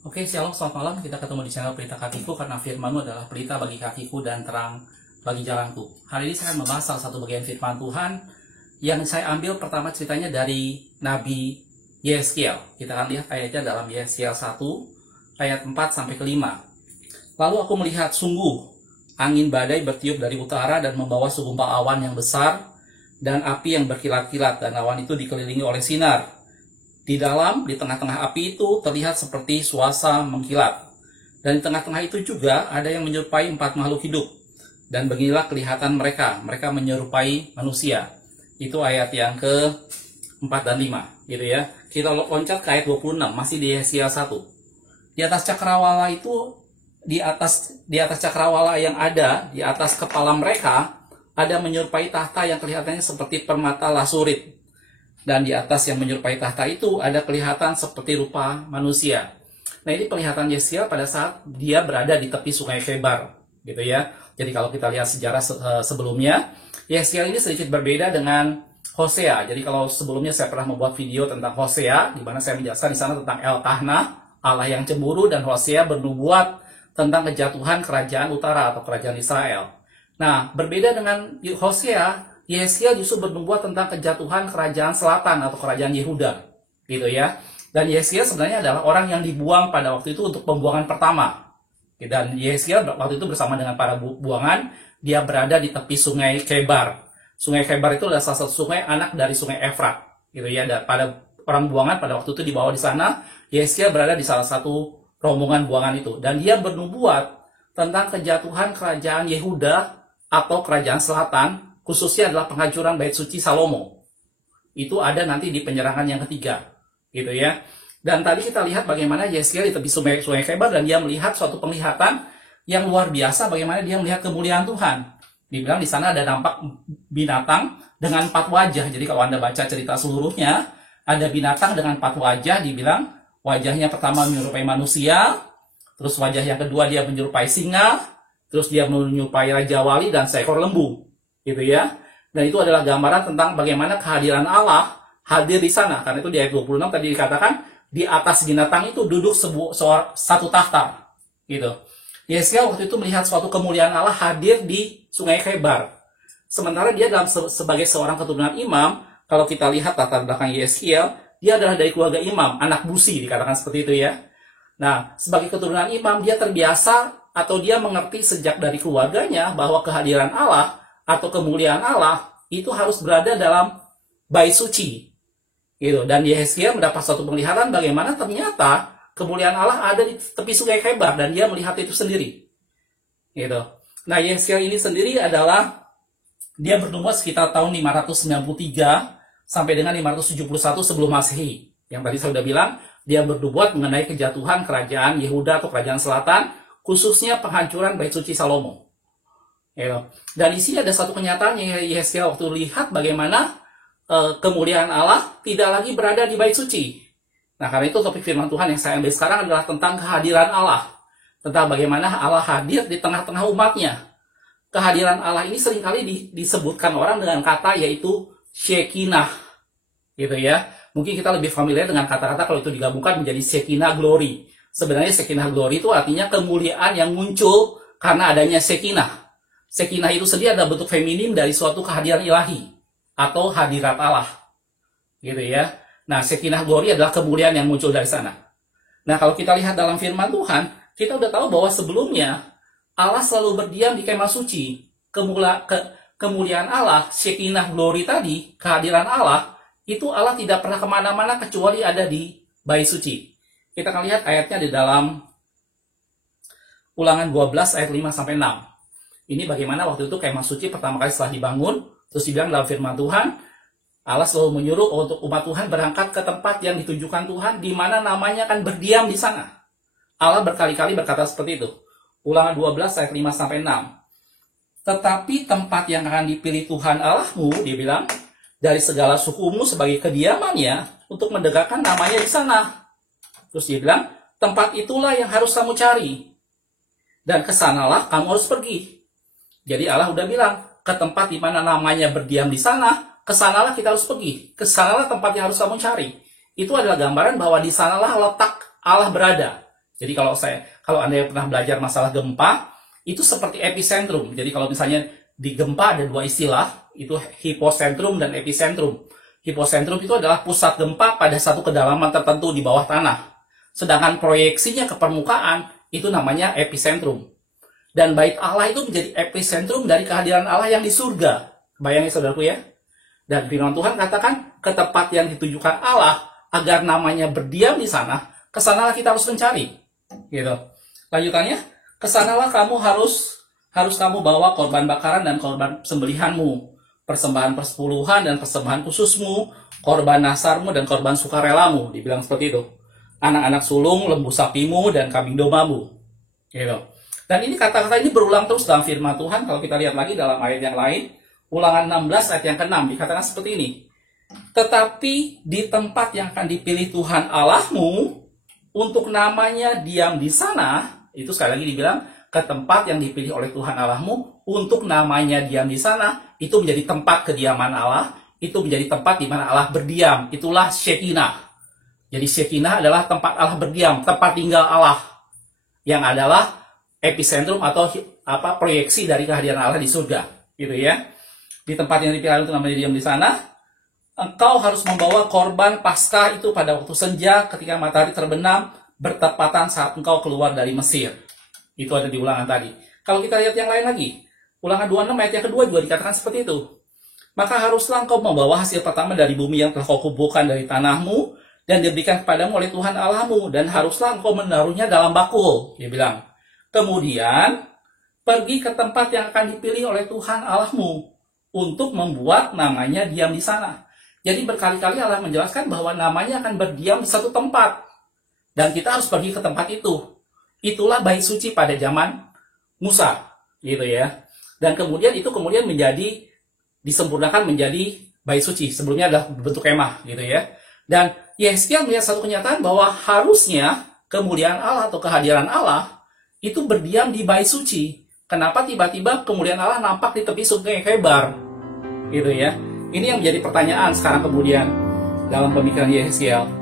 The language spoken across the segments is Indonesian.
Oke, shalom, selamat malam. Kita ketemu di channel Pelita Kakiku karena firman-Mu adalah pelita bagi kakiku dan terang bagi jalanku. Hari ini saya akan membahas salah satu bagian firman Tuhan yang saya ambil pertama ceritanya dari Nabi Yeskiel. Kita akan lihat ayatnya dalam Yeskiel 1 ayat 4 sampai ke 5. Lalu aku melihat sungguh angin badai bertiup dari utara dan membawa segumpal awan yang besar dan api yang berkilat-kilat, dan awan itu dikelilingi oleh sinar. Di tengah-tengah api itu terlihat seperti suasa mengkilat. Dan di tengah-tengah itu juga ada yang menyerupai 4 makhluk hidup. Dan beginilah kelihatan mereka. Mereka menyerupai manusia. Itu ayat yang ke-4 dan 5. Gitu ya. Kita loncat ke ayat 26. Masih di Yeskiel 1. Di atas cakrawala itu, di atas cakrawala yang ada, di atas kepala mereka, ada menyerupai tahta yang kelihatannya seperti permata lasurit. Dan di atas yang menyerupai tahta itu ada kelihatan seperti rupa manusia. Nah, ini penglihatan Yeskiel pada saat dia berada di tepi sungai Kebar, gitu ya. Jadi kalau kita lihat sejarah sebelumnya, Yeskiel ini sedikit berbeda dengan Hosea. Jadi kalau sebelumnya saya pernah membuat video tentang Hosea, di mana saya menjelaskan di sana tentang Elkanah, Allah yang cemburu, dan Hosea bernubuat tentang kejatuhan kerajaan utara atau kerajaan Israel. Nah, berbeda dengan Hosea, Yeskiel justru bernubuat tentang kejatuhan kerajaan selatan atau kerajaan Yehuda, gitu ya. Dan Yeskiel sebenarnya adalah orang yang dibuang pada waktu itu untuk pembuangan pertama. Dan Yeskiel waktu itu bersama dengan para buangan, dia berada di tepi sungai Kebar. Sungai Kebar itu adalah salah satu sungai anak dari sungai Efrat, gitu ya. Dan pada orang buangan pada waktu itu dibawa di sana, Yeskiel berada di salah satu rombongan buangan itu. Dan dia bernubuat tentang kejatuhan kerajaan Yehuda atau kerajaan selatan, khususnya adalah penghancuran bait suci Salomo. Itu ada nanti di penyerangan yang ketiga, gitu ya. Dan tadi kita lihat bagaimana Yeskiel di tepi sungai Kebar, dan dia melihat suatu penglihatan yang luar biasa, bagaimana dia melihat kemuliaan Tuhan. Dibilang di sana ada nampak binatang dengan 4 wajah. Jadi kalau Anda baca cerita seluruhnya, ada binatang dengan 4 wajah. Dibilang wajahnya pertama menyerupai manusia, terus wajah yang kedua dia menyerupai singa, terus dia menyerupai raja wali dan seekor lembu, gitu ya. Dan itu adalah gambaran tentang bagaimana kehadiran Allah hadir di sana. Karena itu di ayat 26 tadi dikatakan di atas binatang itu duduk satu tahta, gitu. Yeskiel waktu itu melihat suatu kemuliaan Allah hadir di sungai Kebar. Sementara dia sebagai seorang keturunan imam, kalau kita lihat latar belakang Yeskiel, dia adalah dari keluarga imam, anak busi dikatakan seperti itu ya. Nah, sebagai keturunan imam, dia terbiasa atau dia mengerti sejak dari keluarganya bahwa kehadiran Allah atau kemuliaan Allah itu harus berada dalam bait suci, gitu. Dan Yeskiel mendapat suatu penglihatan bagaimana ternyata kemuliaan Allah ada di tepi sungai Kebar, dan dia melihat itu sendiri, gitu. Nah, Yeskiel ini sendiri adalah dia bernubuat sekitar tahun 593 sampai dengan 571 sebelum Masehi. Yang tadi saya sudah bilang, dia bernubuat mengenai kejatuhan kerajaan Yehuda atau kerajaan selatan, khususnya penghancuran bait suci Salomo. Dan di sini ada satu kenyataan yang Yeskiel waktu lihat bagaimana kemuliaan Allah tidak lagi berada di bait suci. Nah, karena itu topik firman Tuhan yang saya ambil sekarang adalah tentang kehadiran Allah. Tentang bagaimana Allah hadir di tengah-tengah umatnya. Kehadiran Allah ini seringkali disebutkan orang dengan kata yaitu Shekinah, gitu ya. Mungkin kita lebih familiar dengan kata-kata kalau itu digabungkan menjadi Shekinah Glory. Sebenarnya Shekinah Glory itu artinya kemuliaan yang muncul karena adanya Shekinah. Shekinah itu sendiri adalah bentuk feminim dari suatu kehadiran ilahi atau hadirat Allah, gitu ya. Nah, Shekinah Glory adalah kemuliaan yang muncul dari sana. Nah, kalau kita lihat dalam firman Tuhan, kita udah tahu bahwa sebelumnya Allah selalu berdiam di kemah suci. Kemuliaan Allah, Shekinah Glory tadi, kehadiran Allah, itu Allah tidak pernah kemana-mana kecuali ada di bait suci. Kita akan lihat ayatnya di dalam Ulangan 12 ayat 5 sampai 6. Ini bagaimana waktu itu kemah suci pertama kali setelah dibangun, terus dibilang dalam firman Tuhan, Allah selalu menyuruh untuk umat Tuhan berangkat ke tempat yang ditujukan Tuhan, di mana namanya akan berdiam di sana. Allah berkali-kali berkata seperti itu. Ulangan 12 ayat 5 sampai 6. Tetapi tempat yang akan dipilih Tuhan Allahmu, dia bilang, dari segala sukumu sebagai kediamannya, untuk menegakkan namanya di sana. Terus dia bilang, tempat itulah yang harus kamu cari. Dan kesanalah kamu harus pergi. Jadi Allah udah bilang, ke tempat di mana namanya berdiam di sana, kesanalah kita harus pergi. Kesanalah tempat yang harus kamu cari. Itu adalah gambaran bahwa di sanalah letak Allah berada. Jadi kalau Anda yang pernah belajar masalah gempa, itu seperti epicentrum. Jadi kalau misalnya di gempa ada dua istilah, itu hipocentrum dan epicentrum. Hipocentrum itu adalah pusat gempa pada satu kedalaman tertentu di bawah tanah. Sedangkan proyeksinya ke permukaan, itu namanya epicentrum. Dan bait Allah itu menjadi epicentrum dari kehadiran Allah yang di surga. Bayangin saudaraku ya. Dan firman Tuhan katakan, ke tempat yang ditujukan Allah, agar namanya berdiam di sana, kesanalah kita harus mencari. Gitu. Lanjutannya, kesanalah kamu harus kamu bawa korban bakaran dan korban sembelihanmu, persembahan persepuluhan dan persembahan khususmu, korban nasarmu dan korban sukarelamu. Dibilang seperti itu. Anak-anak sulung, lembu sapimu, dan kambing dombamu. Gitu. Dan ini kata-kata ini berulang terus dalam firman Tuhan. Kalau kita lihat lagi dalam ayat yang lain, Ulangan 16 ayat yang ke-6 dikatakan seperti ini. Tetapi di tempat yang akan dipilih Tuhan Allahmu untuk namanya diam di sana, itu sekali lagi dibilang ke tempat yang dipilih oleh Tuhan Allahmu untuk namanya diam di sana, itu menjadi tempat kediaman Allah, itu menjadi tempat di mana Allah berdiam. Itulah Shekinah. Jadi Shekinah adalah tempat Allah berdiam, tempat tinggal Allah, yang adalah epicentrum atau proyeksi dari kehadiran Allah di surga, gitu ya. Di tempat yang dipilih untuk namanya diam di sana, engkau harus membawa korban Paskah itu pada waktu senja ketika matahari terbenam, bertepatan saat engkau keluar dari Mesir. Itu ada di ulangan tadi. Kalau kita lihat yang lain lagi, ulangan 26 ayat yang kedua juga dikatakan seperti itu. Maka haruslah engkau membawa hasil pertama dari bumi yang telah kau kuburkan dari tanahmu, dan diberikan kepadamu oleh Tuhan Allahmu, dan haruslah engkau menaruhnya dalam bakul. Dia bilang, kemudian pergi ke tempat yang akan dipilih oleh Tuhan Allahmu untuk membuat namanya diam di sana. Jadi berkali-kali Allah menjelaskan bahwa namanya akan berdiam di satu tempat. Dan kita harus pergi ke tempat itu. Itulah bait suci pada zaman Musa, gitu ya. Dan kemudian itu menjadi disempurnakan menjadi bait suci. Sebelumnya adalah bentuk kemah, gitu ya. Dan Yehezkiel melihat satu kenyataan bahwa harusnya kemuliaan Allah atau kehadiran Allah itu berdiam di bait suci. Kenapa tiba-tiba kemuliaan Allah nampak di tepi sungai Kebar? Gitu ya. Ini yang menjadi pertanyaan sekarang kemudian dalam pemikiran Yehezkiel.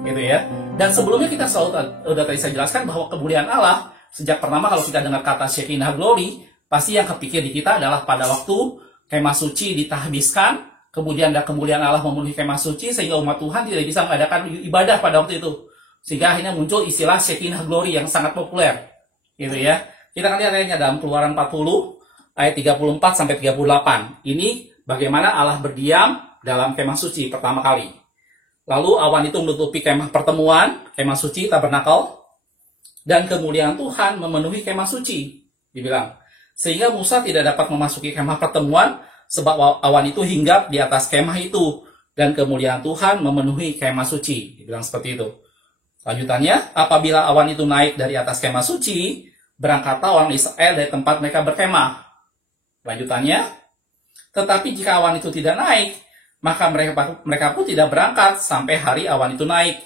Gitu ya. Dan sebelumnya kita sudah tadi saya jelaskan bahwa kemuliaan Allah sejak pertama kalau kita dengar kata Shekinah Glory, pasti yang kepikir di kita adalah pada waktu kemah suci ditahbiskan, kemudian ada kemuliaan Allah memenuhi kemah suci sehingga umat Tuhan tidak bisa mengadakan ibadah pada waktu itu. Sehingga akhirnya muncul istilah Shekinah Glory yang sangat populer. Gitu ya. Kita akan lihat ayatnya dalam Keluaran 40 ayat 34 sampai 38. Ini bagaimana Allah berdiam dalam kemah suci pertama kali. Lalu awan itu menutupi kemah pertemuan, kemah suci, tabernakel, dan kemuliaan Tuhan memenuhi kemah suci, dibilang. Sehingga Musa tidak dapat memasuki kemah pertemuan, sebab awan itu hinggap di atas kemah itu, dan kemuliaan Tuhan memenuhi kemah suci, dibilang seperti itu. Lanjutannya, apabila awan itu naik dari atas kemah suci, berangkatlah orang Israel dari tempat mereka berkemah. Lanjutannya, tetapi jika awan itu tidak naik, maka mereka pun tidak berangkat sampai hari awan itu naik.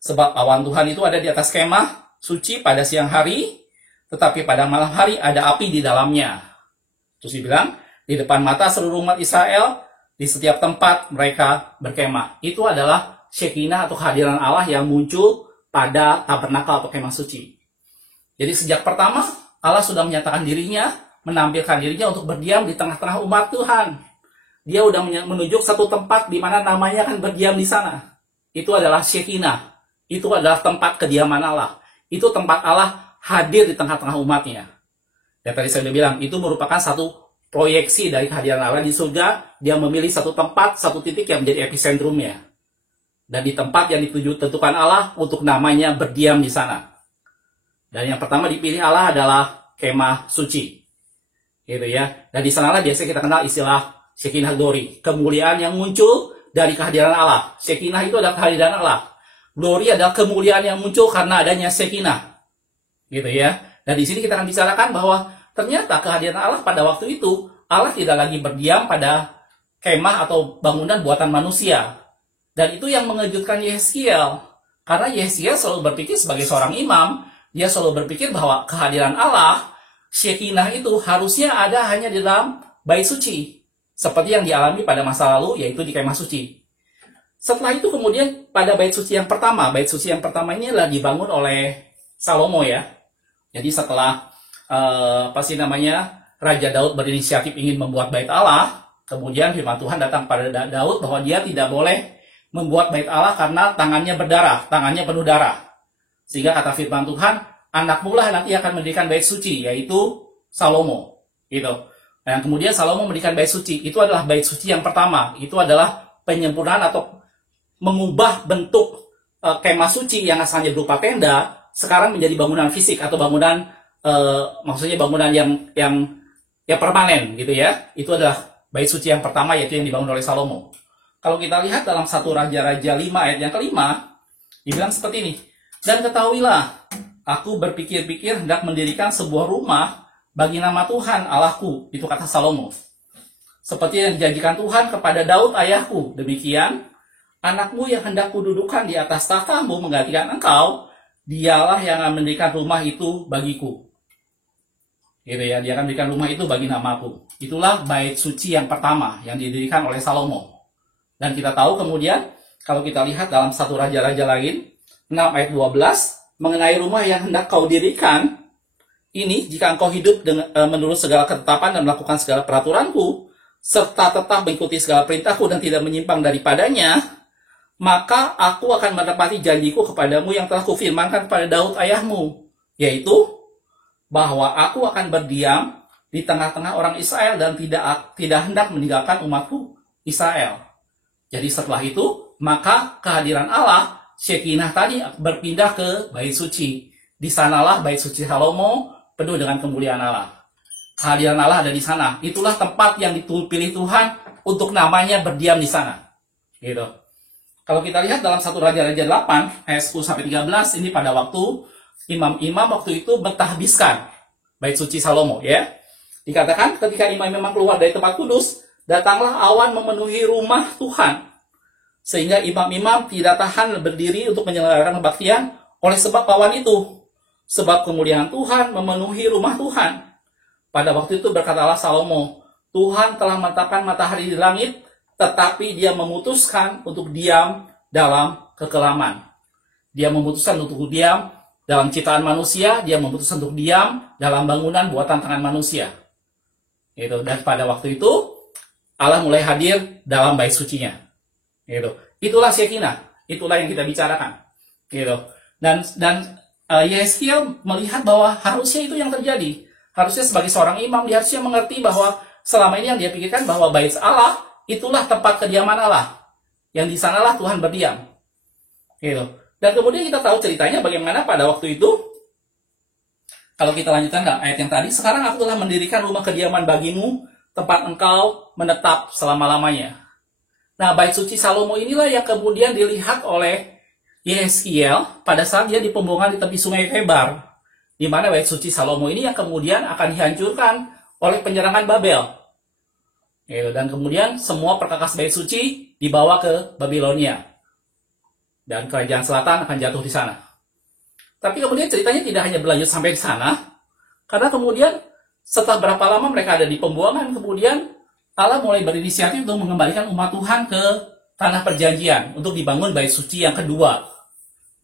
Sebab awan Tuhan itu ada di atas kemah suci pada siang hari, tetapi pada malam hari ada api di dalamnya. Terus dibilang, di depan mata seluruh umat Israel, di setiap tempat mereka berkemah. Itu adalah Shekinah atau kehadiran Allah yang muncul pada tabernakel atau kemah suci. Jadi sejak pertama, Allah sudah menyatakan dirinya, menampilkan dirinya untuk berdiam di tengah-tengah umat Tuhan. dia udah menunjuk satu tempat di mana namanya akan berdiam di sana. Itu adalah Shekinah. Itu adalah tempat kediaman Allah. Itu tempat Allah hadir di tengah-tengah umatnya. Dan tadi saya sudah bilang, itu merupakan satu proyeksi dari kehadiran Allah di surga. Dia memilih satu tempat, satu titik yang menjadi epicentrumnya. Dan di tempat yang ditentukan Allah untuk namanya berdiam di sana. Dan yang pertama dipilih Allah adalah kemah suci. Gitu ya. Dan di sanalah biasanya kita kenal istilah Shekinah Glory. Kemuliaan yang muncul dari kehadiran Allah. Shekinah itu adalah kehadiran Allah. Glory adalah kemuliaan yang muncul karena adanya Shekinah. Gitu ya. Dan di sini kita akan bicarakan bahwa ternyata kehadiran Allah pada waktu itu, Allah tidak lagi berdiam pada kemah atau bangunan buatan manusia. Dan itu yang mengejutkan Yeskiel. Karena Yeskiel selalu berpikir sebagai seorang imam, dia selalu berpikir bahwa kehadiran Allah, Shekinah itu harusnya ada hanya di dalam bait suci. Seperti yang dialami pada masa lalu, yaitu di kemah suci. Setelah itu kemudian pada bait suci yang pertama ini adalah dibangun oleh Salomo ya. Jadi setelah Raja Daud berinisiatif ingin membuat bait Allah, kemudian firman Tuhan datang pada Daud bahwa dia tidak boleh membuat bait Allah karena tangannya berdarah, tangannya penuh darah. Sehingga kata firman Tuhan, anakmu lah nanti akan mendirikan bait suci, yaitu Salomo. Gitu. Dan kemudian Salomo mendirikan bait suci. Itu adalah bait suci yang pertama. Itu adalah penyempurnaan atau mengubah bentuk kemah suci yang asalnya berupa tenda, sekarang menjadi bangunan fisik atau bangunan maksudnya bangunan yang permanen gitu ya. Itu adalah bait suci yang pertama, yaitu yang dibangun oleh Salomo. Kalau kita lihat dalam 1 Raja-Raja 5 ayat yang kelima, dibilang seperti ini. Dan ketahuilah, aku berpikir-pikir hendak mendirikan sebuah rumah bagi nama Tuhan Allahku. Itu kata Salomo. Seperti yang dijanjikan Tuhan kepada Daud ayahku. Demikian, anakmu yang hendak kududukan di atas tahtamu menggantikan engkau, dialah yang akan mendirikan rumah itu bagiku. Gitu ya, dia akan mendirikan rumah itu bagi namaku. Itulah bait suci yang pertama yang didirikan oleh Salomo. Dan kita tahu kemudian, kalau kita lihat dalam 1 Raja-Raja lain, 6 ayat 12, mengenai rumah yang hendak kau dirikan, ini jika engkau hidup menurut segala ketetapan dan melakukan segala peraturanku, serta tetap mengikuti segala perintahku dan tidak menyimpang daripadanya, maka aku akan menepati janjiku kepadamu yang telah kufirmankan kepada Daud ayahmu, yaitu bahwa aku akan berdiam di tengah-tengah orang Israel dan tidak hendak meninggalkan umatku Israel. Jadi setelah itu, maka kehadiran Allah, Shekinah tadi berpindah ke bait suci. Di sanalah bait suci Salomo penuh dengan kemuliaan Allah. Kehadiran Allah ada di sana. Itulah tempat yang dipilih Tuhan untuk namanya berdiam di sana. Gitu. Kalau kita lihat dalam 1 Raja-Raja 8 ayat 10-13, ini pada waktu imam-imam waktu itu mentahbiskan bait suci Salomo ya. Dikatakan ketika imam-imam keluar dari tempat kudus, datanglah awan memenuhi rumah Tuhan. Sehingga imam-imam tidak tahan berdiri untuk menyelenggarakan kebaktian oleh sebab awan itu. Sebab kemuliaan Tuhan memenuhi rumah Tuhan. Pada waktu itu berkatalah Salomo, Tuhan telah menetapkan matahari di langit, tetapi dia memutuskan untuk diam dalam kekelaman. Dia memutuskan untuk diam dalam ciptaan manusia, dia memutuskan untuk diam dalam bangunan buatan tangan manusia. Gitu. Dan pada waktu itu, Allah mulai hadir dalam bait sucinya. Gitu. Itulah Shekinah, itulah yang kita bicarakan. Gitu. Dan Yeskiel melihat bahwa harusnya itu yang terjadi. Harusnya sebagai seorang imam, dia harusnya mengerti bahwa selama ini yang dia pikirkan bahwa bait Allah, itulah tempat kediaman Allah. Yang di sanalah Tuhan berdiam. Gitu. Dan kemudian kita tahu ceritanya bagaimana pada waktu itu. Kalau kita lanjutkan ayat yang tadi, sekarang aku telah mendirikan rumah kediaman bagimu, tempat engkau menetap selama-lamanya. Nah, bait suci Salomo inilah yang kemudian dilihat oleh Yeskiel pada saat dia di pembuangan di tepi sungai Kebar. Di mana bait suci Salomo ini yang kemudian akan dihancurkan oleh penyerangan Babel. Dan kemudian semua perkakas bait suci dibawa ke Babilonia. Dan kerajaan selatan akan jatuh di sana. Tapi kemudian ceritanya tidak hanya berlanjut sampai di sana. Karena kemudian setelah berapa lama mereka ada di pembuangan, kemudian Allah mulai berinisiatif untuk mengembalikan umat Tuhan ke tanah perjanjian untuk dibangun bait suci yang kedua.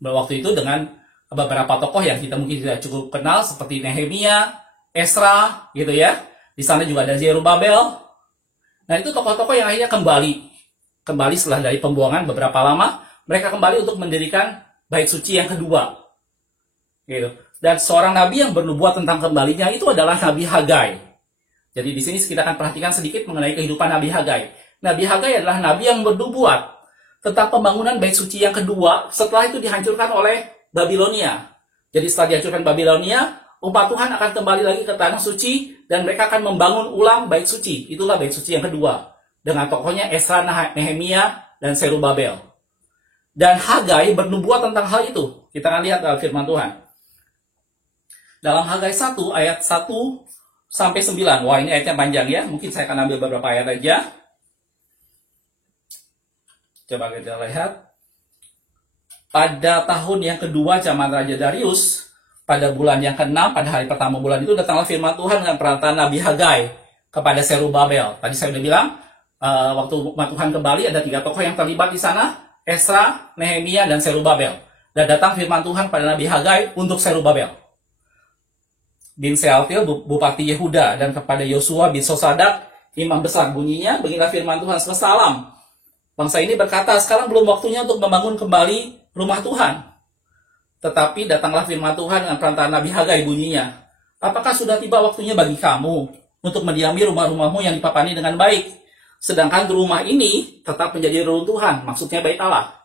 Waktu itu dengan beberapa tokoh yang kita mungkin tidak cukup kenal seperti Nehemia, Esra, gitu ya. Di sana juga ada Zerubabel. Nah, itu tokoh-tokoh yang akhirnya kembali setelah dari pembuangan beberapa lama, mereka kembali untuk mendirikan bait suci yang kedua. Gitu. Dan seorang nabi yang bernubuat tentang kembalinya itu adalah Nabi Hagai. Jadi di sini kita akan perhatikan sedikit mengenai kehidupan Nabi Hagai. Nabi Hagai adalah nabi yang bernubuat tentang pembangunan bait suci yang kedua setelah itu dihancurkan oleh Babilonia. Jadi setelah dihancurkan Babilonia, umat Tuhan akan kembali lagi ke tanah suci dan mereka akan membangun ulang bait suci. Itulah bait suci yang kedua dengan tokohnya Esra, Nehemia, dan Zerubabel. Dan Hagai bernubuat tentang hal itu. Kita akan lihat dalam firman Tuhan. Dalam Hagai 1 ayat 1 sampai 9. Wah, ini ayatnya panjang ya. Mungkin saya akan ambil beberapa ayat aja. Coba kita lihat. Pada tahun yang kedua zaman Raja Darius, pada bulan yang ke-6, pada hari pertama bulan itu, datanglah firman Tuhan dengan perantaraan Nabi Hagai kepada Zerubabel. Tadi saya sudah bilang, waktu umat Tuhan kembali, ada 3 tokoh yang terlibat di sana, Esra, Nehemia, dan Zerubabel. Dan datang firman Tuhan pada Nabi Hagai untuk Zerubabel bin Sealtiel, Bupati Yehuda, dan kepada Yosua bin Sosadak, imam besar. Bunyinya, beginilah firman Tuhan semesta alam. Bangsa ini berkata, sekarang belum waktunya untuk membangun kembali rumah Tuhan. Tetapi datanglah firman Tuhan dengan perantaraan Nabi Hagai, bunyinya, apakah sudah tiba waktunya bagi kamu untuk mendiami rumah-rumahmu yang dipapani dengan baik, sedangkan rumah ini tetap menjadi reruntuhan, maksudnya bait Allah.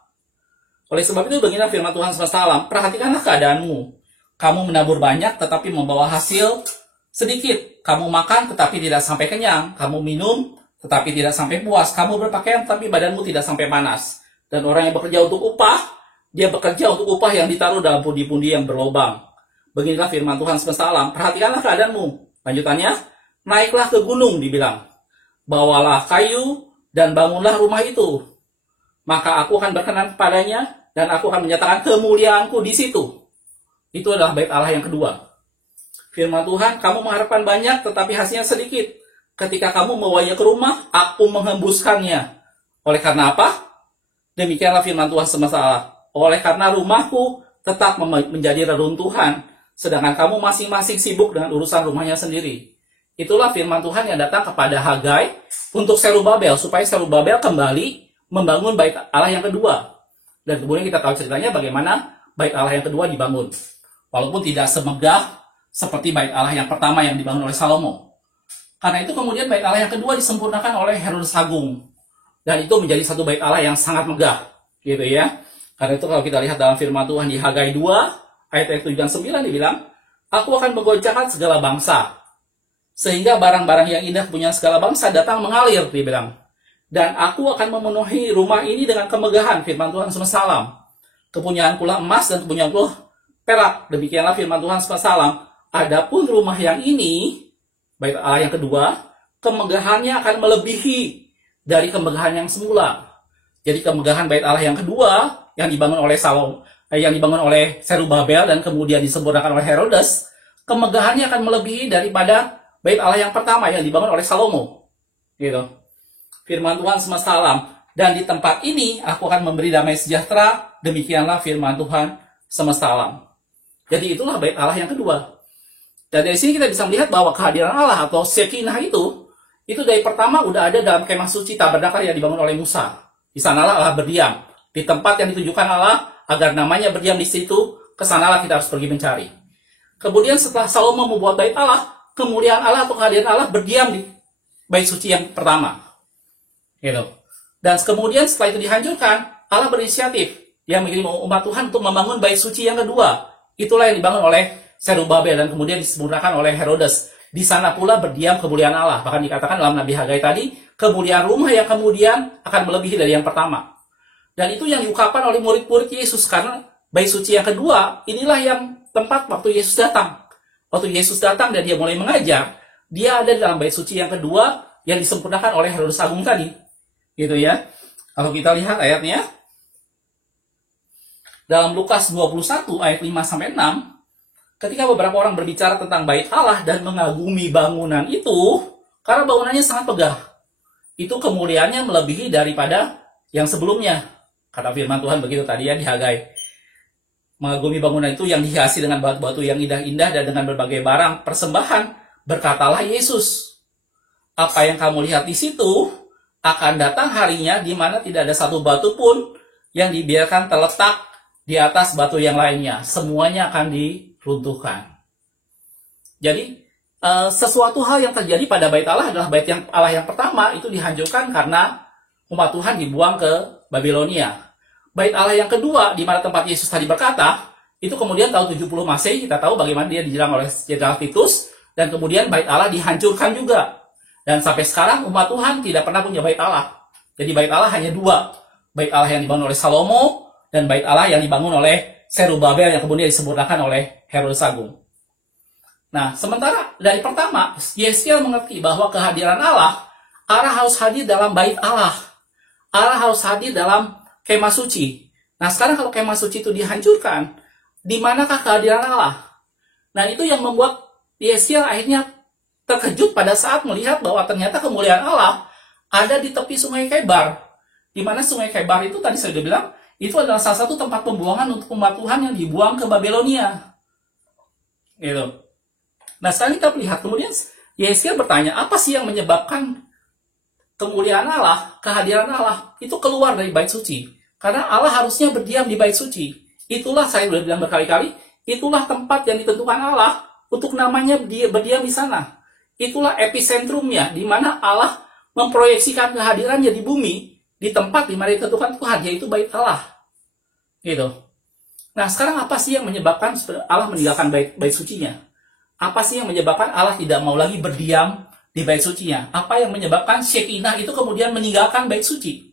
Oleh sebab itu, beginilah firman Tuhan semesta alam, perhatikanlah keadaanmu. Kamu menabur banyak tetapi membawa hasil sedikit. Kamu makan tetapi tidak sampai kenyang. Kamu minum tetapi tidak sampai puas. Kamu berpakaian tetapi badanmu tidak sampai panas. Dan orang yang bekerja untuk upah, dia bekerja untuk upah yang ditaruh dalam pundi-pundi yang berlobang. Beginilah firman Tuhan semesta alam. Perhatikanlah keadaanmu. Lanjutannya, naiklah ke gunung, dibilang. Bawalah kayu dan bangunlah rumah itu. Maka aku akan berkenan kepadanya dan aku akan menyatakan kemuliaanku di situ. Itu adalah bait Allah yang kedua. Firman Tuhan, kamu mengharapkan banyak tetapi hasilnya sedikit. Ketika kamu membawanya ke rumah, aku menghembuskannya. Oleh karena apa? Demikianlah firman Tuhan semesta alam. Oleh karena rumahku tetap menjadi reruntuhan, sedangkan kamu masing-masing sibuk dengan urusan rumahnya sendiri. Itulah firman Tuhan yang datang kepada Hagai untuk Zerubabel, supaya Zerubabel kembali membangun bait Allah yang kedua. Dan kemudian kita tahu ceritanya bagaimana bait Allah yang kedua dibangun. Walaupun tidak semegah seperti bait Allah yang pertama yang dibangun oleh Salomo. Karena itu kemudian bait Allah yang kedua disempurnakan oleh Herodes Agung. Dan itu menjadi satu bait Allah yang sangat megah. Gitu ya. Karena itu kalau kita lihat dalam firman Tuhan di Hagai 2, ayat 7 dan 9 dibilang, aku akan menggoncangkan segala bangsa. Sehingga barang-barang yang indah punya segala bangsa datang mengalir, dibilang. Dan aku akan memenuhi rumah ini dengan kemegahan, firman Tuhan semesta alam. Kepunyaanku lah emas dan kepunyaanku perak. Demikianlah firman Tuhan semesta alam. Adapun rumah yang ini, bait Allah yang kedua, kemegahannya akan melebihi dari kemegahan yang semula. Jadi kemegahan bait Allah yang kedua yang dibangun oleh yang dibangun oleh Zerubabel dan kemudian disempurnakan oleh Herodes, kemegahannya akan melebihi daripada bait Allah yang pertama yang dibangun oleh Salomo. Gitu. Firman Tuhan semesta alam. Dan di tempat ini aku akan memberi damai sejahtera. Demikianlah firman Tuhan semesta alam. Jadi itulah bait Allah yang kedua. Dan dari sini kita bisa melihat bahwa kehadiran Allah atau Shekinah itu dari pertama udah ada dalam kemah suci tabernakel yang dibangun oleh Musa. Di sanalah Allah berdiam. Di tempat yang ditunjukkan Allah agar namanya berdiam di situ, kesanalah kita harus pergi mencari. Kemudian setelah Salomo membuat bait Allah, kemuliaan Allah atau kehadiran Allah berdiam di bait suci yang pertama. Gitu. Dan kemudian setelah itu dihancurkan, Allah berinisiatif yang mengirim umat Tuhan untuk membangun bait suci yang kedua. Itulah yang dibangun oleh Zerubabel dan kemudian disempurnakan oleh Herodes. Di sana pula berdiam kemuliaan Allah. Bahkan dikatakan dalam Nabi Hagai tadi, kemuliaan rumah yang kemudian akan melebihi dari yang pertama. Dan itu yang diungkapkan oleh murid-murid Yesus. Karena bait suci yang kedua, inilah yang tempat waktu Yesus datang. Waktu Yesus datang dan dia mulai mengajar, dia ada dalam bait suci yang kedua yang disempurnakan oleh Herodes Agung tadi. Gitu ya. Kalau kita lihat ayatnya, dalam Lukas 21 ayat 5-6, ketika beberapa orang berbicara tentang bait Allah dan mengagumi bangunan itu, karena bangunannya sangat megah, itu kemuliaannya melebihi daripada yang sebelumnya. Kata firman Tuhan begitu tadi ya di Hagai. Mengagumi bangunan itu yang dihiasi dengan batu-batu yang indah-indah dan dengan berbagai barang persembahan, berkatalah Yesus, apa yang kamu lihat di situ, akan datang harinya di mana tidak ada satu batu pun yang dibiarkan terletak di atas batu yang lainnya. Semuanya akan diruntuhkan. Jadi, sesuatu hal yang terjadi pada bait Allah adalah bait yang Allah yang pertama itu dihancurkan karena umat Tuhan dibuang ke Babilonia. Bait Allah yang kedua, di mana tempat Yesus tadi berkata, itu kemudian tahun 70 Masehi, kita tahu bagaimana dia diserang oleh Jenderal Titus, dan kemudian bait Allah dihancurkan juga. Dan sampai sekarang umat Tuhan tidak pernah punya bait Allah. Jadi bait Allah hanya dua. Bait Allah yang dibangun oleh Salomo, dan bait Allah yang dibangun oleh Zerubabel yang kemudian disempurnakan oleh Herodes Agung. Nah, sementara dari pertama, Yeskiel mengerti bahwa kehadiran Allah harus hadir dalam bait Allah. Allah harus hadir dalam kemah suci. Nah, sekarang kalau kemah suci itu dihancurkan, di manakah kehadiran Allah? Nah, itu yang membuat Yeskiel akhirnya terkejut pada saat melihat bahwa ternyata kemuliaan Allah ada di tepi sungai Kebar. Di mana sungai Kebar itu tadi saya sudah bilang, itu adalah salah satu tempat pembuangan untuk umat Tuhan yang dibuang ke Babilonia. Gitu. Nah, sekarang kita lihat kemudian Yeskiel bertanya, apa sih yang menyebabkan kemuliaan Allah, kehadiran Allah itu keluar dari bait suci? Karena Allah harusnya berdiam di bait suci. Itulah saya sudah bilang berkali-kali, itulah tempat yang ditentukan Allah untuk namanya berdiam di sana. Itulah epicentrumnya, di mana Allah memproyeksikan kehadirannya di bumi, di tempat di mana ditentukan Tuhan, yaitu bait Allah. Gitu. Nah, sekarang apa sih yang menyebabkan Allah meninggalkan bait sucinya? Apa sih yang menyebabkan Allah tidak mau lagi berdiam di bait sucinya? Apa yang menyebabkan Shekinah itu kemudian meninggalkan bait suci?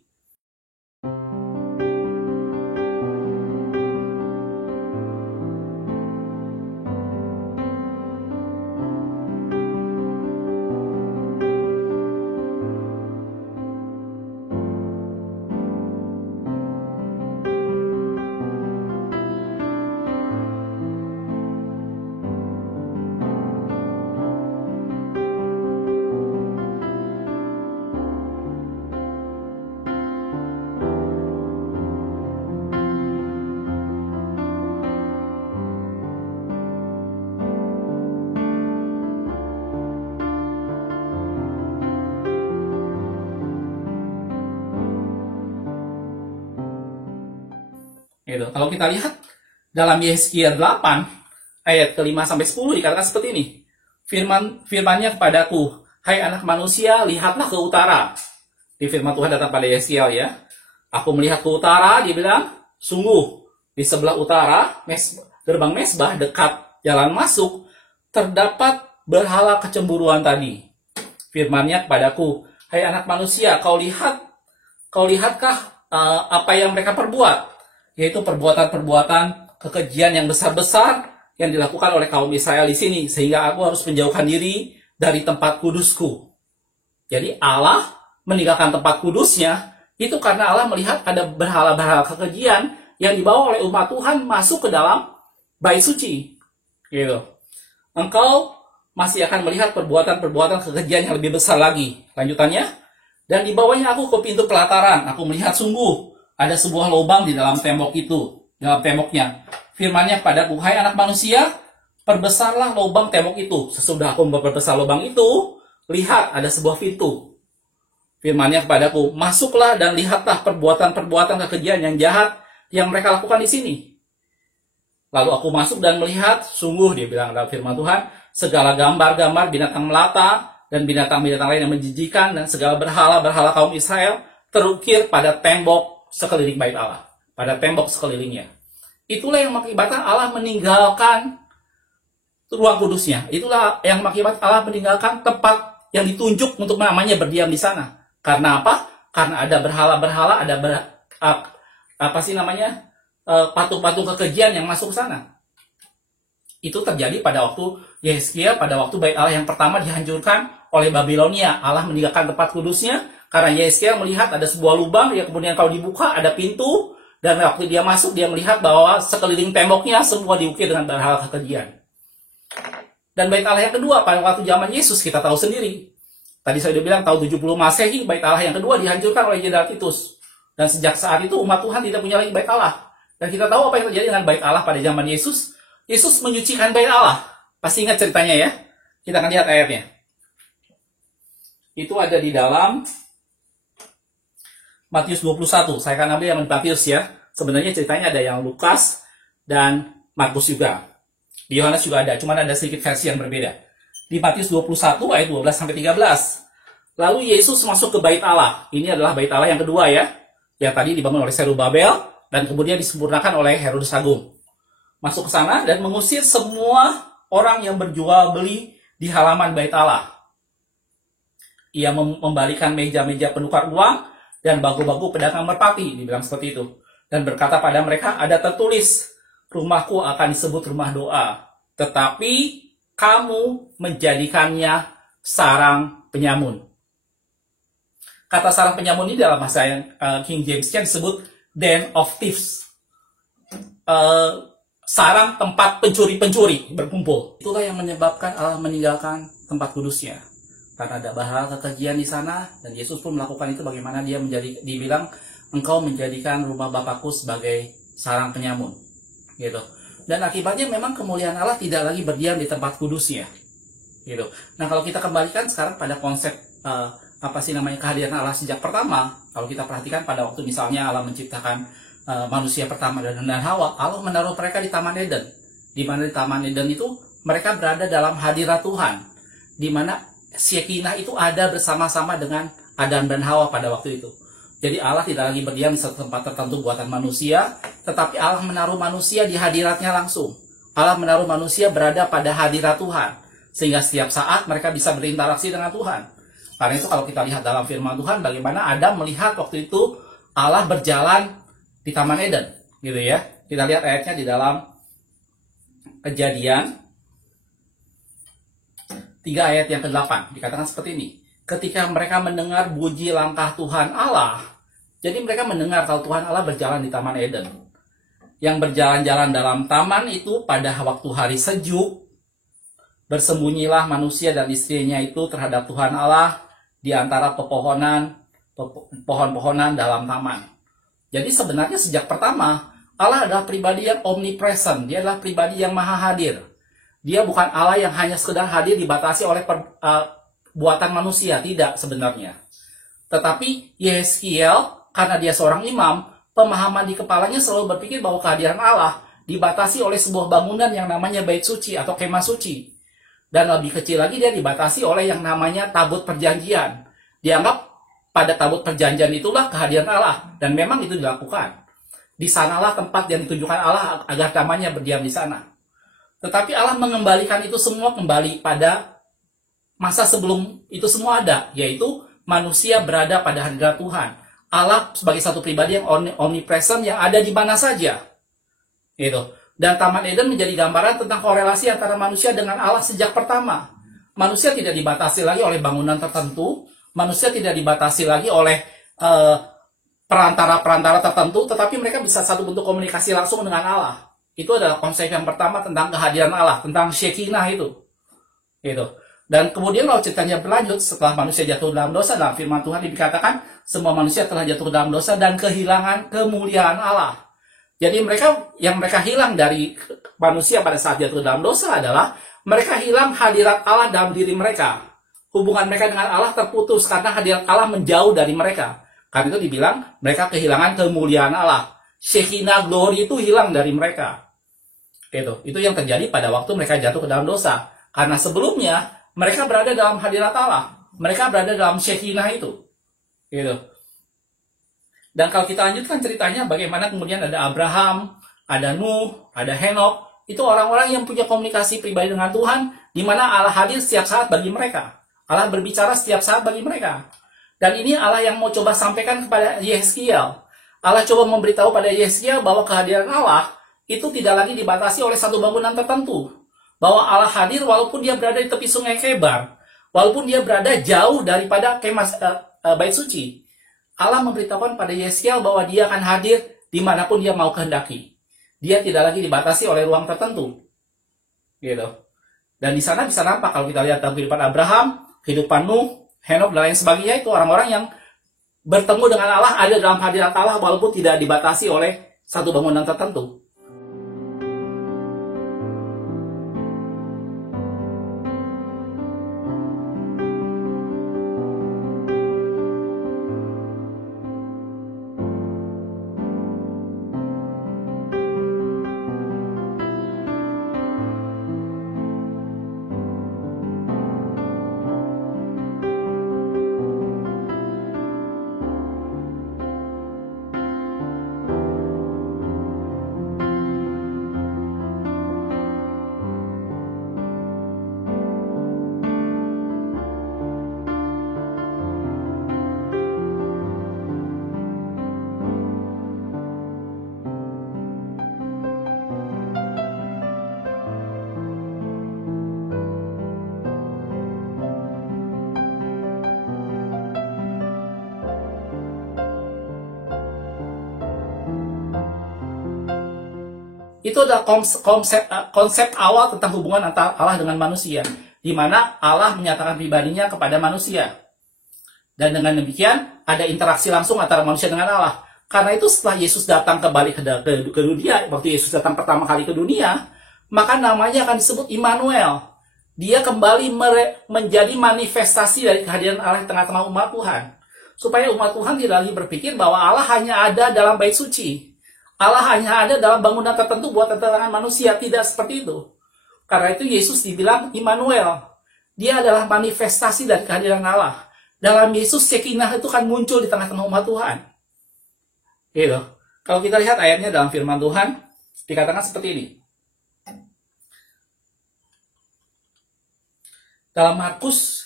Gitu. Kalau kita lihat dalam Yeskiel 8 ayat ke-5 sampai 10 dikatakan seperti ini. Firman-Nya kepadaku, hai anak manusia, lihatlah ke utara. Di firman Tuhan datang pada Yeskiel ya. Aku melihat ke utara, dia bilang, sungguh di sebelah utara gerbang mesbah dekat jalan masuk terdapat berhala kecemburuan tadi. Firman-Nya kepadaku, hai anak manusia, kau lihatkah apa yang mereka perbuat? Yaitu perbuatan-perbuatan kekejian yang besar-besar yang dilakukan oleh kaum Israel di sini, sehingga aku harus menjauhkan diri dari tempat kudusku. Jadi Allah meninggalkan tempat kudusnya itu karena Allah melihat ada berhala-berhala kekejian yang dibawa oleh umat Tuhan masuk ke dalam bait suci. Gitu. Engkau masih akan melihat perbuatan-perbuatan kekejian yang lebih besar lagi. Lanjutannya, dan dibawanya aku ke pintu pelataran, aku melihat sungguh ada sebuah lubang di dalam tembok itu, dalam temboknya. Firman-Nya kepadaku, hai anak manusia, perbesarlah lubang tembok itu. Sesudah aku memperbesar lubang itu, lihat ada sebuah pintu. Firman-Nya kepadaku, masuklah dan lihatlah perbuatan-perbuatan kekejian yang jahat yang mereka lakukan di sini. Lalu aku masuk dan melihat, sungguh dia bilang dalam firman Tuhan, segala gambar-gambar binatang melata dan binatang-binatang lain yang menjijikan dan segala berhala-berhala kaum Israel terukir pada tembok sekeliling bait Allah, pada tembok sekelilingnya. Itulah yang mengakibatkan Allah meninggalkan ruang kudusnya. Itulah yang mengakibatkan Allah meninggalkan tempat yang ditunjuk untuk namanya berdiam di sana. Karena apa? Karena ada berhala-berhala, ada patung-patung kekejian yang masuk ke sana. Itu terjadi pada waktu Yeskiel, pada waktu bait Allah yang pertama dihancurkan oleh Babilonia. Allah meninggalkan tempat kudusnya karena Yeskiel melihat ada sebuah lubang yang kemudian kalau dibuka ada pintu, dan waktu dia masuk dia melihat bahwa sekeliling temboknya semua diukir dengan berhala kekejian. Dan bait Allah yang kedua pada waktu zaman Yesus kita tahu sendiri. Tadi saya sudah bilang tahun 70 Masehi bait Allah yang kedua dihancurkan oleh Jenderal Titus. Dan sejak saat itu umat Tuhan tidak punya lagi bait Allah. Dan kita tahu apa yang terjadi dengan bait Allah pada zaman Yesus. Yesus menyucikan bait Allah. Pasti ingat ceritanya ya. Kita akan lihat ayatnya. itu ada di dalam Matius 21. Saya akan ambil yang Matius ya. Sebenarnya ceritanya ada yang Lukas dan Markus juga. Di Yohanes juga ada, cuma ada sedikit versi yang berbeda. Di Matius 21 ayat 12 sampai 13. Lalu Yesus masuk ke Bait Allah. Ini adalah Bait Allah yang kedua ya. Yang tadi dibangun oleh Zerubabel dan kemudian disempurnakan oleh Herodes Agung. Masuk ke sana dan mengusir semua orang yang berjual beli di halaman Bait Allah. Ia membalikan meja-meja penukar uang dan bagu-bagu pedagang merpati, dibilang seperti itu. Dan berkata pada mereka, ada tertulis, rumahku akan disebut rumah doa, tetapi kamu menjadikannya sarang penyamun. Kata sarang penyamun ini dalam bahasa King James disebut den of thieves. Sarang tempat pencuri-pencuri berkumpul. Itulah yang menyebabkan Allah meninggalkan tempat kudusnya. Karena ada bahaya kekejian di sana, dan Yesus pun melakukan itu. Bagaimana dia dibilang, engkau menjadikan rumah Bapakku sebagai sarang penyamun, gitu. Dan akibatnya memang kemuliaan Allah tidak lagi berdiam di tempat kudusnya, gitu. Nah, kalau kita kembalikan sekarang pada konsep kehadiran Allah sejak pertama, kalau kita perhatikan pada waktu misalnya Allah menciptakan manusia pertama dan Hawa, Allah menaruh mereka di Taman Eden, di mana di Taman Eden itu mereka berada dalam hadirat Tuhan, di mana Shekinah itu ada bersama-sama dengan Adam dan Hawa pada waktu itu. Jadi Allah tidak lagi berdiam di satu tempat tertentu buatan manusia, tetapi Allah menaruh manusia di hadiratnya langsung. Allah menaruh manusia berada pada hadirat Tuhan, sehingga setiap saat mereka bisa berinteraksi dengan Tuhan. Karena itu kalau kita lihat dalam firman Tuhan, bagaimana Adam melihat waktu itu Allah berjalan di Taman Eden, gitu ya. Kita lihat ayatnya di dalam Kejadian 3 ayat yang ke-8, dikatakan seperti ini. Ketika mereka mendengar bunyi langkah Tuhan Allah, jadi mereka mendengar kalau Tuhan Allah berjalan di Taman Eden. Yang berjalan-jalan dalam taman itu pada waktu hari sejuk, bersembunyilah manusia dan istrinya itu terhadap Tuhan Allah di antara pohon-pohonan dalam taman. Jadi sebenarnya sejak pertama, Allah adalah pribadi yang omnipresent, dia adalah pribadi yang maha hadir. Dia bukan Allah yang hanya sekedar hadir dibatasi oleh buatan manusia, tidak sebenarnya. Tetapi Yeskiel, karena dia seorang imam, pemahaman di kepalanya selalu berpikir bahwa kehadiran Allah dibatasi oleh sebuah bangunan yang namanya Bait Suci atau Kemah Suci. Dan lebih kecil lagi dia dibatasi oleh yang namanya Tabut Perjanjian. Dianggap pada Tabut Perjanjian itulah kehadiran Allah, dan memang itu dilakukan. Di sanalah tempat yang ditunjukkan Allah agar namanya berdiam di sana. Tetapi Allah mengembalikan itu semua kembali pada masa sebelum itu semua ada, yaitu manusia berada pada hadirat Tuhan. Allah sebagai satu pribadi yang omnipresent yang ada di mana saja. Gitu. Dan Taman Eden menjadi gambaran tentang korelasi antara manusia dengan Allah sejak pertama. Manusia tidak dibatasi lagi oleh bangunan tertentu, manusia tidak dibatasi lagi oleh perantara-perantara tertentu, tetapi mereka bisa satu bentuk komunikasi langsung dengan Allah. Itu adalah konsep yang pertama tentang kehadiran Allah, tentang Shekinah itu. Gitu. Dan kemudian kalau ceritanya berlanjut, setelah manusia jatuh dalam dosa, dalam firman Tuhan dikatakan, semua manusia telah jatuh dalam dosa dan kehilangan kemuliaan Allah. Jadi yang mereka hilang dari manusia pada saat jatuh dalam dosa adalah, mereka hilang hadirat Allah dalam diri mereka. Hubungan mereka dengan Allah terputus karena hadirat Allah menjauh dari mereka. Karena itu dibilang, mereka kehilangan kemuliaan Allah. Shekinah glory itu hilang dari mereka. Itu yang terjadi pada waktu mereka jatuh ke dalam dosa. Karena sebelumnya mereka berada dalam hadirat Allah, mereka berada dalam Shekinah itu. Dan kalau kita lanjutkan ceritanya, bagaimana kemudian ada Abraham, ada Nuh, ada Henok, itu orang-orang yang punya komunikasi pribadi dengan Tuhan, di mana Allah hadir setiap saat bagi mereka. Allah berbicara setiap saat bagi mereka. Dan ini Allah yang mau coba sampaikan kepada Yeskiel. Allah coba memberitahu pada Yeskiel bahwa kehadiran Allah itu tidak lagi dibatasi oleh satu bangunan tertentu. Bahwa Allah hadir walaupun dia berada di tepi sungai Kebar, walaupun dia berada jauh daripada Bait Suci. Allah memberitahukan pada Yeskiel bahwa dia akan hadir dimanapun dia mau kehendaki. Dia tidak lagi dibatasi oleh ruang tertentu. Dan di sana bisa nampak kalau kita lihat dalam kehidupan Abraham, kehidupan Nuh, Henok dan lain sebagainya, itu orang-orang yang bertemu dengan Allah, ada dalam hadirat Allah walaupun tidak dibatasi oleh satu bangunan tertentu. itu adalah konsep awal tentang hubungan antara Allah dengan manusia, di mana Allah menyatakan pribadinya kepada manusia. Dan dengan demikian, ada interaksi langsung antara manusia dengan Allah. Karena itu setelah Yesus datang kembali ke dunia, waktu Yesus datang pertama kali ke dunia, maka namanya akan disebut Immanuel. Dia kembali menjadi manifestasi dari kehadiran Allah di tengah-tengah umat Tuhan. Supaya umat Tuhan tidak lagi berpikir bahwa Allah hanya ada dalam bait suci. Allah hanya ada dalam bangunan tertentu buatan tangan manusia. Tidak seperti itu. Karena itu Yesus dibilang Immanuel. Dia adalah manifestasi dari kehadiran Allah. Dalam Yesus, Shekinah itu kan muncul di tengah-tengah umat Tuhan. Gitu. Kalau kita lihat ayatnya dalam firman Tuhan, dikatakan seperti ini. Dalam Markus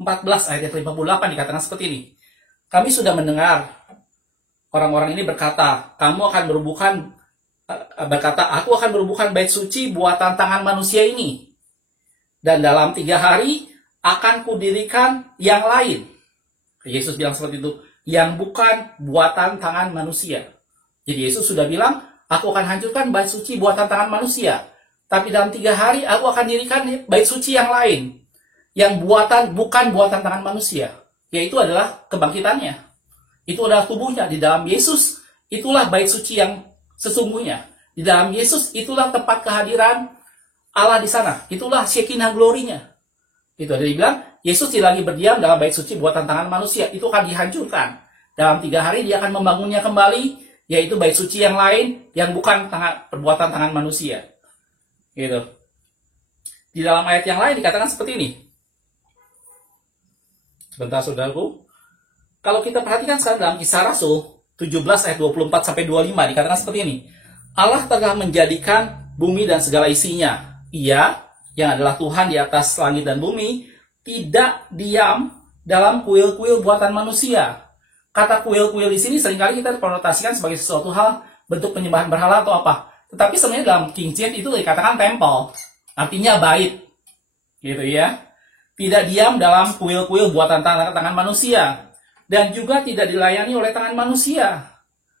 14 ayat 58 dikatakan seperti ini. Kami sudah mendengar orang-orang ini berkata, aku akan merubuhkan bait suci buatan tangan manusia ini. Dan dalam 3 hari akan kudirikan yang lain. Yesus bilang seperti itu. Yang bukan buatan tangan manusia. Jadi Yesus sudah bilang, aku akan hancurkan bait suci buatan tangan manusia. Tapi dalam 3 hari aku akan dirikan bait suci yang lain. Yang bukan buatan tangan manusia. Yaitu adalah kebangkitannya. Itu adalah tubuhnya. Di dalam Yesus, itulah bait suci yang sesungguhnya. Di dalam Yesus, itulah tempat kehadiran Allah di sana. Itulah Shekinah glorinya. Itu ada dibilang, Yesus tidak lagi berdiam dalam bait suci buatan tangan manusia. Itu akan dihancurkan. Dalam 3 hari dia akan membangunnya kembali, yaitu bait suci yang lain, yang bukan perbuatan tangan manusia. Gitu. Di dalam ayat yang lain dikatakan seperti ini. Sebentar saudaraku. Kalau kita perhatikan sekarang dalam Kisah Rasul 17 ayat 24 sampai 25 dikatakan seperti ini. Allah telah menjadikan bumi dan segala isinya. Ia yang adalah Tuhan di atas langit dan bumi tidak diam dalam kuil-kuil buatan manusia. Kata kuil-kuil di sini seringkali kita konotasikan sebagai sesuatu hal bentuk penyembahan berhala atau apa. Tetapi sebenarnya dalam King James itu dikatakan temple, artinya bait. Gitu ya. Tidak diam dalam kuil-kuil buatan tangan manusia. Dan juga tidak dilayani oleh tangan manusia.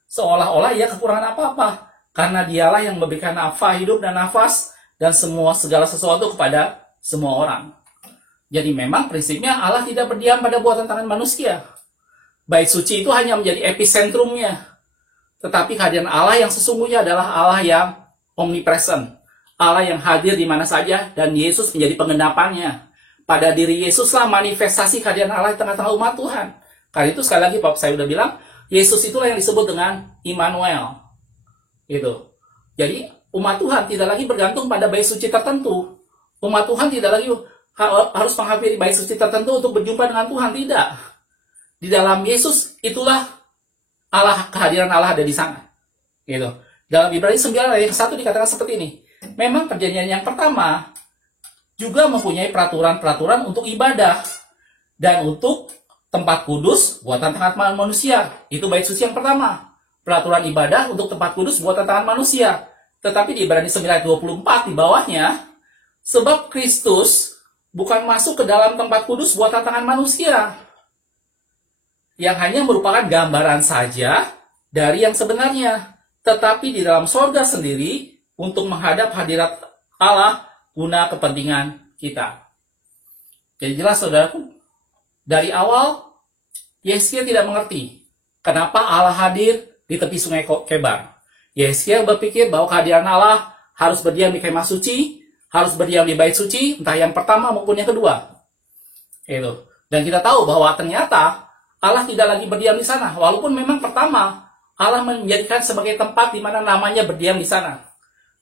Seolah-olah ia kekurangan apa-apa. Karena dialah yang memberikan nafas hidup dan nafas dan segala sesuatu kepada semua orang. Jadi memang prinsipnya Allah tidak berdiam pada buatan tangan manusia. Bait suci itu hanya menjadi episentrumnya. Tetapi kehadiran Allah yang sesungguhnya adalah Allah yang omnipresent. Allah yang hadir di mana saja dan Yesus menjadi penggenapannya. Pada diri Yesuslah manifestasi kehadiran Allah di tengah-tengah umat Tuhan. Karena itu sekali lagi Bapak saya sudah bilang, Yesus itulah yang disebut dengan Immanuel. Gitu. Jadi umat Tuhan tidak lagi bergantung pada bait suci tertentu. Umat Tuhan tidak lagi harus menghampiri bait suci tertentu untuk berjumpa dengan Tuhan. Tidak. Di dalam Yesus itulah Allah, kehadiran Allah ada di sana. Gitu. Dalam Ibrani 9 ayat 1 dikatakan seperti ini. Memang perjanjian yang pertama juga mempunyai peraturan-peraturan untuk ibadah dan untuk tempat kudus buatan tangan manusia. Itu bait suci yang pertama. Peraturan ibadah untuk tempat kudus buatan tangan manusia. Tetapi di Ibrani 9 ayat 24 di bawahnya, sebab Kristus bukan masuk ke dalam tempat kudus buatan tangan manusia, yang hanya merupakan gambaran saja dari yang sebenarnya, tetapi di dalam sorga sendiri untuk menghadap hadirat Allah guna kepentingan kita. Jadi jelas saudaraku, dari awal Yesaya tidak mengerti kenapa Allah hadir di tepi sungai Kebar. Yesaya berpikir bahwa kehadiran Allah harus berdiam di kemah suci, harus berdiam di bait suci, entah yang pertama maupun yang kedua. Itu. Dan kita tahu bahwa ternyata Allah tidak lagi berdiam di sana. Walaupun memang pertama Allah menjadikan sebagai tempat di mana namanya berdiam di sana.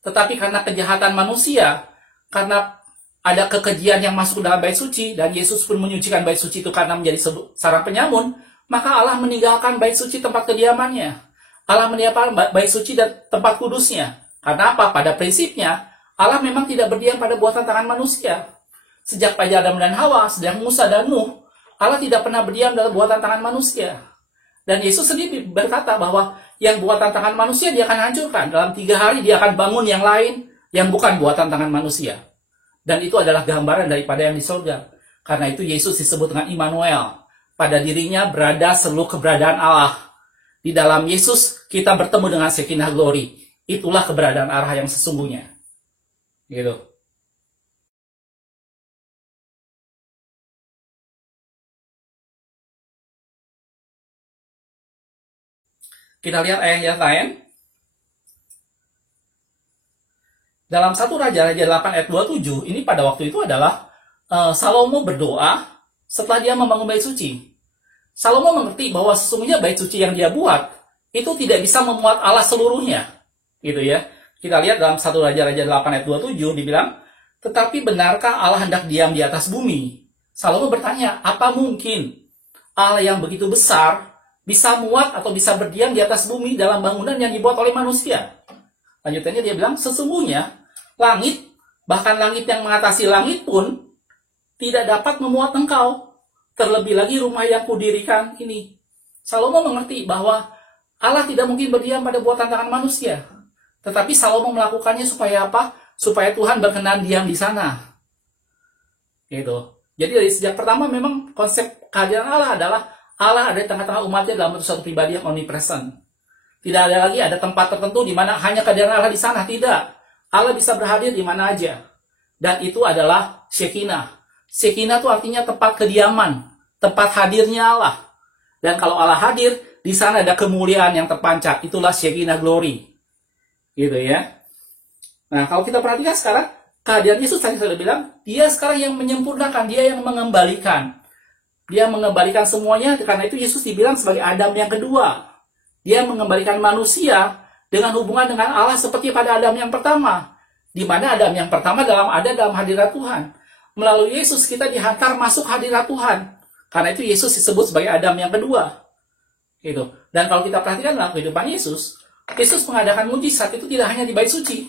Tetapi karena kejahatan manusia, karena ada kekejian yang masuk dalam bait suci, dan Yesus pun menyucikan bait suci itu karena menjadi sarang penyamun, maka Allah meninggalkan bait suci tempat kediamannya. Allah meninggalkan bait suci dan tempat kudusnya. Karena apa? Pada prinsipnya, Allah memang tidak berdiam pada buatan tangan manusia. Sejak pada Adam dan Hawa, sejak Musa dan Nuh, Allah tidak pernah berdiam dalam buatan tangan manusia. Dan Yesus sendiri berkata bahwa yang buatan tangan manusia dia akan hancurkan. Dalam 3 hari dia akan bangun yang lain yang bukan buatan tangan manusia. Dan itu adalah gambaran daripada yang di surga. Karena itu Yesus disebut dengan Immanuel. Pada dirinya berada seluruh keberadaan Allah. Di dalam Yesus kita bertemu dengan Shekinah Glory. itulah keberadaan Allah yang sesungguhnya. Gitu. Kita lihat ayat yang lain. Dalam 1 Raja-Raja 8 ayat 27, ini pada waktu itu adalah Salomo berdoa setelah dia membangun bait suci. Salomo mengerti bahwa sesungguhnya bait suci yang dia buat itu tidak bisa memuat Allah seluruhnya. Gitu ya. Kita lihat dalam 1 Raja-Raja 8 ayat 27 dibilang, tetapi benarkah Allah hendak diam di atas bumi? Salomo bertanya, apa mungkin Allah yang begitu besar bisa muat atau bisa berdiam di atas bumi dalam bangunan yang dibuat oleh manusia? Lanjutannya dia bilang, sesungguhnya langit, bahkan langit yang mengatasi langit pun tidak dapat memuat engkau. Terlebih lagi rumah yang kudirikan ini. Salomo mengerti bahwa Allah tidak mungkin berdiam pada buatan tangan manusia. Tetapi Salomo melakukannya supaya apa? Supaya Tuhan berkenan diam di sana. Gitu. Jadi dari sejak pertama memang konsep kehadiran Allah adalah Allah ada di tengah-tengah umatnya dalam bentuk suatu pribadi yang omnipresent. Tidak ada lagi ada tempat tertentu di mana hanya kehadiran Allah di sana. Tidak. Allah bisa berhadir di mana aja. Dan itu adalah Shekinah. Shekinah itu artinya tempat kediaman. Tempat hadirnya Allah. Dan kalau Allah hadir, di sana ada kemuliaan yang terpancar. Itulah Shekinah glory. Gitu ya. Nah, kalau kita perhatikan sekarang, kehadiran Yesus tadi saya bilang, dia sekarang yang menyempurnakan. Dia yang mengembalikan. Dia mengembalikan semuanya. Karena itu Yesus dibilang sebagai Adam yang kedua. Dia mengembalikan manusia dengan hubungan dengan Allah seperti pada Adam yang pertama. Di mana Adam yang pertama ada dalam hadirat Tuhan. Melalui Yesus kita dihantar masuk hadirat Tuhan. Karena itu Yesus disebut sebagai Adam yang kedua. Gitu. Dan kalau kita perhatikan dalam kehidupan Yesus mengadakan mujizat itu tidak hanya di bait suci.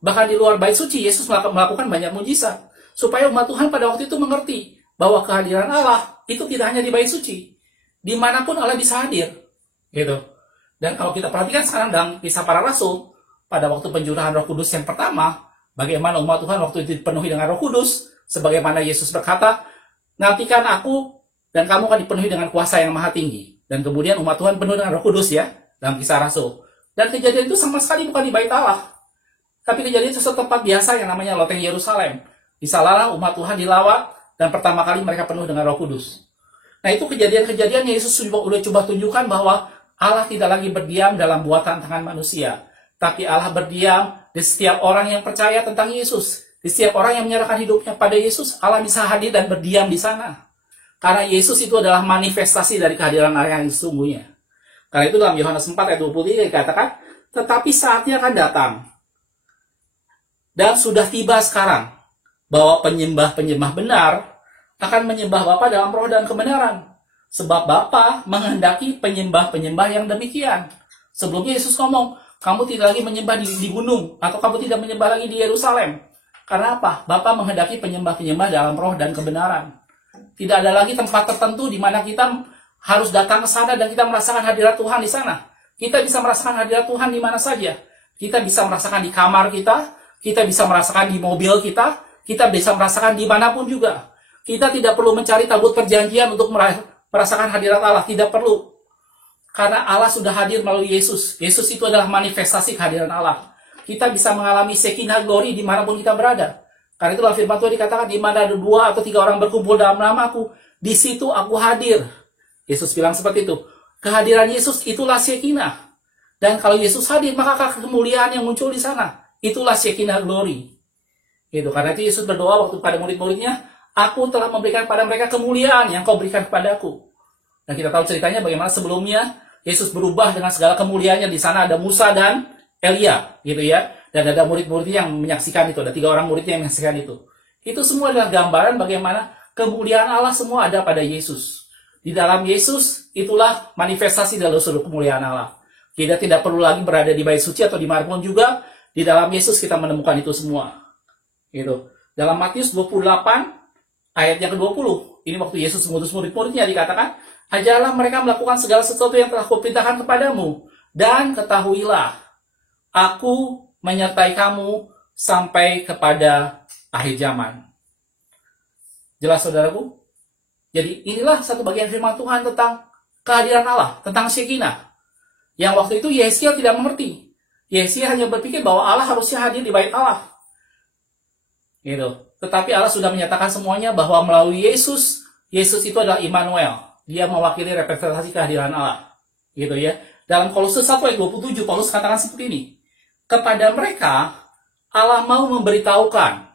Bahkan di luar bait suci, Yesus melakukan banyak mujizat. Supaya umat Tuhan pada waktu itu mengerti bahwa kehadiran Allah itu tidak hanya di bait suci. Dimanapun Allah bisa hadir. Gitu. Dan kalau kita perhatikan sekarang dalam Kisah Para Rasul, pada waktu pencurahan Roh Kudus yang pertama, bagaimana umat Tuhan waktu itu dipenuhi dengan Roh Kudus, sebagaimana Yesus berkata, nantikan aku dan kamu akan dipenuhi dengan kuasa yang maha tinggi. Dan kemudian umat Tuhan penuh dengan Roh Kudus ya, dalam Kisah Rasul. Dan kejadian itu sama sekali bukan di bait Allah, tapi kejadian itu suatu tempat biasa yang namanya loteng Yerusalem. Di sanalah umat Tuhan dilawat dan pertama kali mereka penuh dengan Roh Kudus. Nah itu kejadian-kejadian Yesus sudah coba tunjukkan bahwa Allah tidak lagi berdiam dalam buatan tangan manusia. Tapi Allah berdiam di setiap orang yang percaya tentang Yesus. Di setiap orang yang menyerahkan hidupnya pada Yesus, Allah bisa hadir dan berdiam di sana. Karena Yesus itu adalah manifestasi dari kehadiran Allah yang sesungguhnya. Karena itu dalam Yohanes 4 ayat 23 dikatakan, tetapi saatnya akan datang. Dan sudah tiba sekarang, bahwa penyembah-penyembah benar akan menyembah Bapa dalam roh dan kebenaran. Sebab Bapa menghendaki penyembah-penyembah yang demikian. Sebelumnya Yesus ngomong, kamu tidak lagi menyembah di gunung, atau kamu tidak menyembah lagi di Yerusalem. Karena apa? Bapa menghendaki penyembah-penyembah dalam roh dan kebenaran. Tidak ada lagi tempat tertentu di mana kita harus datang ke sana dan kita merasakan hadirat Tuhan di sana. Kita bisa merasakan hadirat Tuhan di mana saja. Kita bisa merasakan di kamar kita bisa merasakan di mobil kita bisa merasakan dimanapun juga. Kita tidak perlu mencari tabut perjanjian untuk merasakan hadirat Allah, tidak perlu. Karena Allah sudah hadir melalui Yesus. Yesus itu adalah manifestasi kehadiran Allah. Kita bisa mengalami Shekinah glory dimanapun kita berada. Karena itulah firman Tuhan dikatakan, di mana ada 2 atau 3 orang berkumpul dalam namaku, di situ aku hadir. Yesus bilang seperti itu. Kehadiran Yesus itulah Shekinah. Dan kalau Yesus hadir, maka kemuliaan yang muncul di sana. Itulah Shekinah glory. Gitu. Karena itu Yesus berdoa waktu pada murid-muridnya, aku telah memberikan kepada mereka kemuliaan yang kau berikan kepadaku. Dan kita tahu ceritanya bagaimana sebelumnya Yesus berubah dengan segala kemuliaannya. Di sana ada Musa dan Elia, gitu ya. Dan ada murid-muridnya yang menyaksikan itu. Ada 3 orang muridnya yang menyaksikan itu. Itu semua adalah gambaran bagaimana kemuliaan Allah semua ada pada Yesus. Di dalam Yesus, itulah manifestasi dari seluruh kemuliaan Allah. Kita tidak perlu lagi berada di bait suci atau di manapun juga. Di dalam Yesus kita menemukan itu semua. Gitu. Dalam Matius 28, ayat yang ke-20. Ini waktu Yesus mengutus murid-muridnya dikatakan, ajarlah mereka melakukan segala sesuatu yang telah kuperintahkan kepadamu. Dan ketahuilah, aku menyertai kamu sampai kepada akhir zaman. Jelas saudaraku? Jadi inilah satu bagian firman Tuhan tentang kehadiran Allah, tentang Shekinah. Yang waktu itu Yeskiel tidak mengerti. Yesaya hanya berpikir bahwa Allah harusnya hadir di bait Allah. Gitu. Tetapi Allah sudah menyatakan semuanya bahwa melalui Yesus, Yesus itu adalah Immanuel. Dia mewakili representasi kehadiran Allah. Gitu ya. Dalam Kolose 1 ayat 27, Paulus katakan seperti ini. Kepada mereka, Allah mau memberitahukan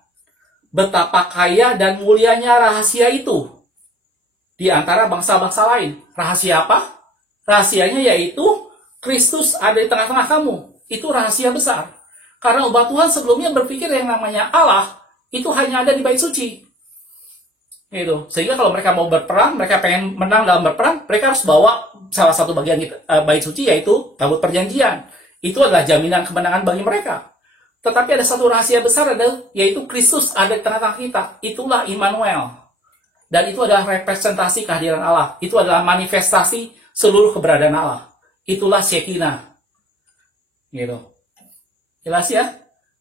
betapa kaya dan mulianya rahasia itu di antara bangsa-bangsa lain. Rahasia apa? Rahasianya yaitu Kristus ada di tengah-tengah kamu. Itu rahasia besar. Karena umat Tuhan sebelumnya berpikir yang namanya Allah itu hanya ada di bait suci. Gitu. Sehingga kalau mereka mau berperang, mereka pengen menang dalam berperang, mereka harus bawa salah satu bagian bait suci, yaitu tabut perjanjian. Itu adalah jaminan kemenangan bagi mereka. Tetapi ada satu rahasia besar, yaitu Kristus ada di tengah-tengah kita. Itulah Immanuel. Dan itu adalah representasi kehadiran Allah. Itu adalah manifestasi seluruh keberadaan Allah. Itulah Shekinah. Gitu. Jelas ya?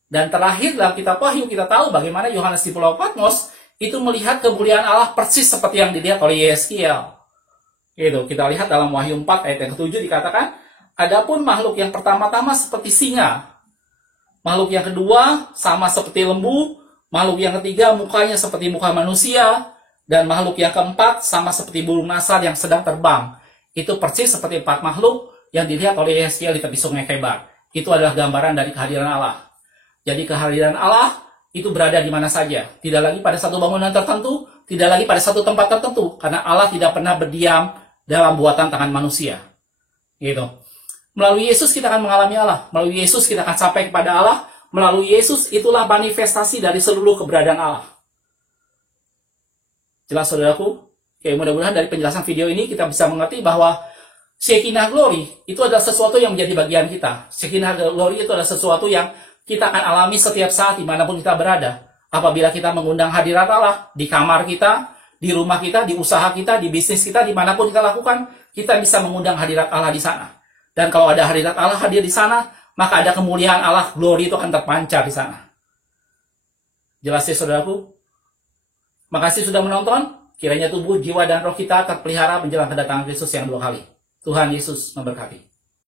Dan terakhir dalam kitab Wahyu kita tahu bagaimana Yohanes di Pulau Patmos itu melihat kemuliaan Allah persis seperti yang dilihat oleh Yeskiel. Gitu. Kita lihat dalam Wahyu 4 ayat yang ke-7 dikatakan, adapun makhluk yang pertama-tama seperti singa. Makhluk yang kedua sama seperti lembu, makhluk yang ketiga mukanya seperti muka manusia, dan makhluk yang keempat sama seperti burung nasar yang sedang terbang. Itu persis seperti 4 makhluk yang dilihat oleh Yeskiel di tepi sungai Kebar. Itu adalah gambaran dari kehadiran Allah. Jadi kehadiran Allah itu berada di mana saja. Tidak lagi pada satu bangunan tertentu, tidak lagi pada satu tempat tertentu. Karena Allah tidak pernah berdiam dalam buatan tangan manusia. Gitu. Melalui Yesus kita akan mengalami Allah. Melalui Yesus kita akan sampai kepada Allah. Melalui Yesus itulah manifestasi dari seluruh keberadaan Allah. Jelas saudaraku? Oke, mudah-mudahan dari penjelasan video ini kita bisa mengerti bahwa Shekinah Glory itu adalah sesuatu yang menjadi bagian kita. Shekinah Glory itu adalah sesuatu yang kita akan alami setiap saat dimanapun kita berada. Apabila kita mengundang hadirat Allah di kamar kita, di rumah kita, di usaha kita, di bisnis kita, dimanapun kita lakukan, kita bisa mengundang hadirat Allah di sana. Dan kalau ada hadirat Allah hadir di sana, maka ada kemuliaan Allah, glory itu akan terpancar di sana. Jelas ya saudaraku? Makasih sudah menonton. Kiranya tubuh, jiwa, dan roh kita terpelihara menjelang kedatangan Kristus yang 2 kali. Tuhan Yesus memberkati.